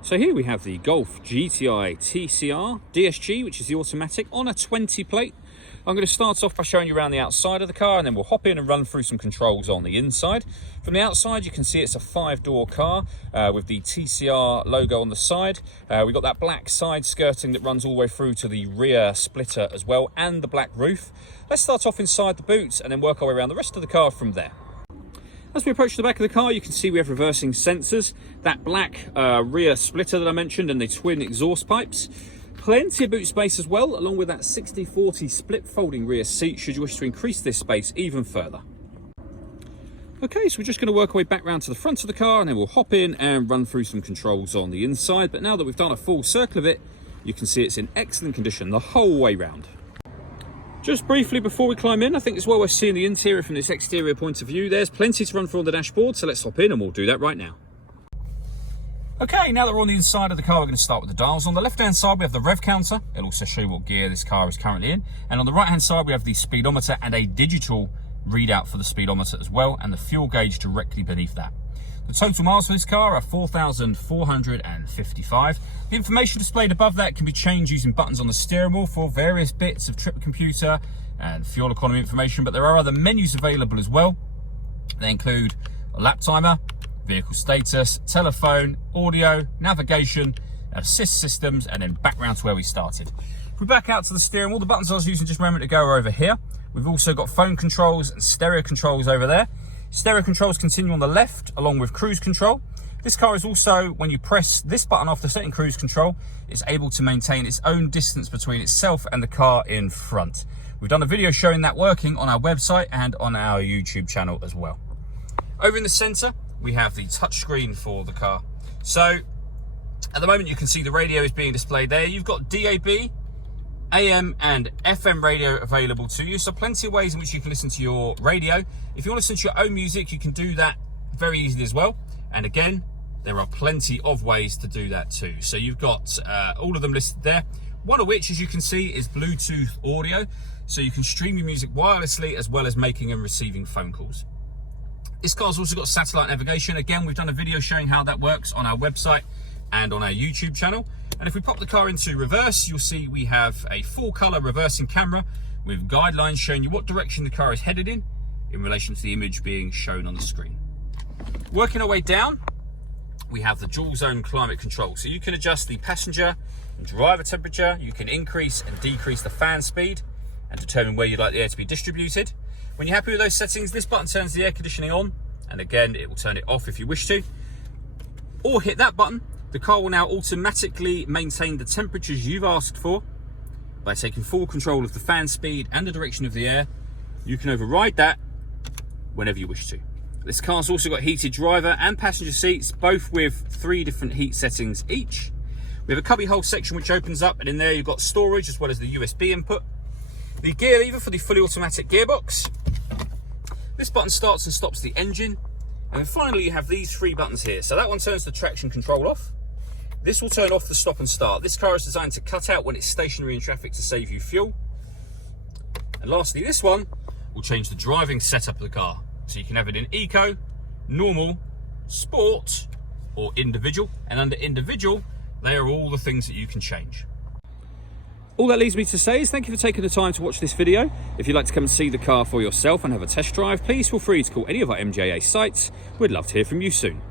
So here we have the Golf GTI TCR DSG, which is the automatic on a 20 plate. I'm going to start off by showing you around the outside of the car, and then we'll hop in and run through some controls on the inside. From the outside, you can see it's a 5-door car with the TCR logo on the side. We've got that black side skirting that runs all the way through to the rear splitter as well, and the black roof. Let's start off inside the boot and then work our way around the rest of the car from there. As we approach the back of the car, you can see we have reversing sensors, that black rear splitter that I mentioned, and the twin exhaust pipes. Plenty of boot space as well, along with that 60/40 split folding rear seat should you wish to increase this space even further. Okay, so we're just going to work our way back round to the front of the car, and then we'll hop in and run through some controls on the inside. But now that we've done a full circle of it, you can see it's in excellent condition the whole way round. Just briefly before we climb in, I think it's well worth seeing the interior from this exterior point of view. There's plenty to run through on the dashboard, so let's hop in and we'll do that right now. Okay, now that we're on the inside of the car, we're going to start with the dials. On the left-hand side, we have the rev counter. It'll also show you what gear this car is currently in. And on the right-hand side, we have the speedometer and a digital readout for the speedometer as well, and the fuel gauge directly beneath that. The total miles for this car are 4,455. The information displayed above that can be changed using buttons on the steering wheel for various bits of trip computer and fuel economy information, but there are other menus available as well. They include a lap timer, vehicle status, telephone, audio, navigation, assist systems, and then back round to where we started. If we back out to the steering wheel, the buttons I was using just a moment ago are over here. We've also got phone controls and stereo controls over there. Stereo controls continue on the left, along with cruise control. This car is also, when you press this button after setting cruise control, it's able to maintain its own distance between itself and the car in front. We've done a video showing that working on our website and on our YouTube channel as well. Over in the center, we have the touchscreen for the car. So, at the moment you can see the radio is being displayed there. You've got DAB, AM and FM radio available to you, so plenty of ways in which you can listen to your radio. If you want to listen to your own music, you can do that very easily as well. And again, there are plenty of ways to do that too. So you've got all of them listed there. One of which, as you can see, is Bluetooth audio. So you can stream your music wirelessly as well as making and receiving phone calls. This car's also got satellite navigation. Again, we've done a video showing how that works on our website and on our YouTube channel. And if we pop the car into reverse, you'll see we have a full color reversing camera with guidelines showing you what direction the car is headed in relation to the image being shown on the screen. Working our way down, we have the dual zone climate control. So you can adjust the passenger and driver temperature. You can increase and decrease the fan speed and determine where you'd like the air to be distributed. When you're happy with those settings, this button turns the air conditioning on, and again, it will turn it off if you wish to. Or hit that button. The car will now automatically maintain the temperatures you've asked for by taking full control of the fan speed and the direction of the air. You can override that whenever you wish to. This car's also got heated driver and passenger seats, both with 3 different heat settings each. We have a cubbyhole section which opens up, and in there you've got storage as well as the USB input. The gear lever for the fully automatic gearbox. This button starts and stops the engine. And then finally you have these 3 buttons here. So that one turns the traction control off. This will turn off the stop and start. This car is designed to cut out when it's stationary in traffic to save you fuel. And lastly, this one will change the driving setup of the car. So you can have it in eco, normal, sport, or individual. And under individual, they are all the things that you can change. All that leaves me to say is thank you for taking the time to watch this video. If you'd like to come and see the car for yourself and have a test drive, please feel free to call any of our MJA sites. We'd love to hear from you soon.